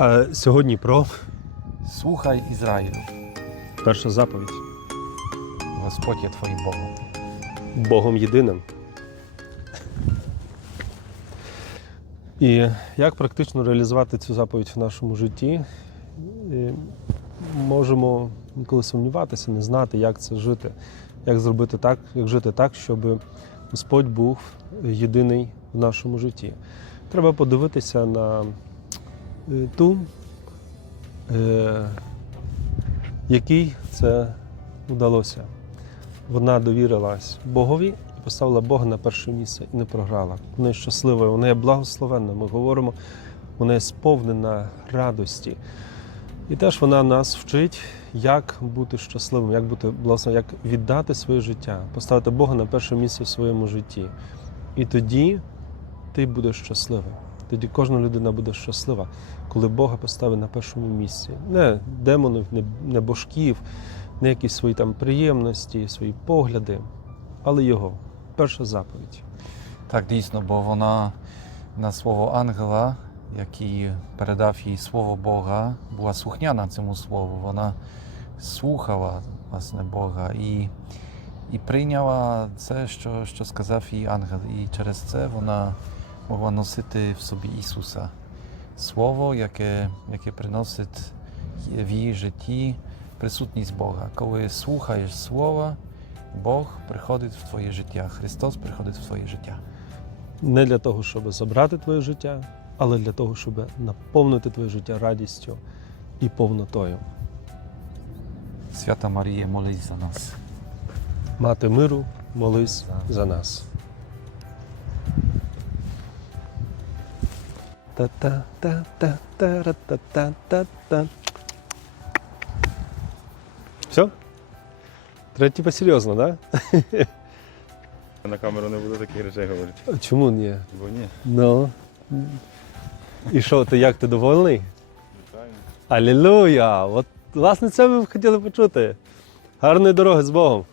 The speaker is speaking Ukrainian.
А сьогодні про Słuchaj Izraїлю, перша заповідь Господь є твоїм Богом. Богом єдиним. І як практично реалізувати цю заповідь в нашому житті? І можемо інколи сумніватися, не знати, як це жити, як зробити так, як жити так, щоб Господь був єдиний в нашому житті. Треба подивитися на е, ту, е, якій це вдалося. Вона довірилась Богові і поставила Бога на перше місце і не програла. Вона є щаслива, вона є благословенна. Ми говоримо, вона є сповнена радості. І теж вона нас вчить, як бути щасливим, як бути благословенним, як віддати своє життя, поставити Бога на перше місце в своєму житті. І тоді ти будеш щасливий. Тоді кожна людина буде щаслива, коли Бога поставить на першому місці. Не демонів, не, не божків, не якісь свої там приємності, свої погляди, але його. Перша заповідь. Так, дійсно, бо вона на слово ангела, який передав їй слово Бога, була слухняна цьому слову. Вона слухала власне Бога і, і прийняла це, що, що сказав їй ангел. І через це вона могла носити в собі Ісуса. Слово, яке, яке приносить в її житті присутність Бога. Коли слухаєш Слова, Бог приходить в твоє життя, Христос приходить в твоє життя. Не для того, щоб забрати твоє життя, але для того, щоб наповнити твоє життя радістю і повнотою. Свята Марія, молись за нас. Мати миру, молись за нас. Все? Треба типа серйозно, так? На камеру не буду таких речей говорити. Да? Чому ні? Бо ні. Ну. І що, ти як ти довольний? Звичайно. Алілуя! От власне це ми б хотіли почути. Гарної дороги з Богом!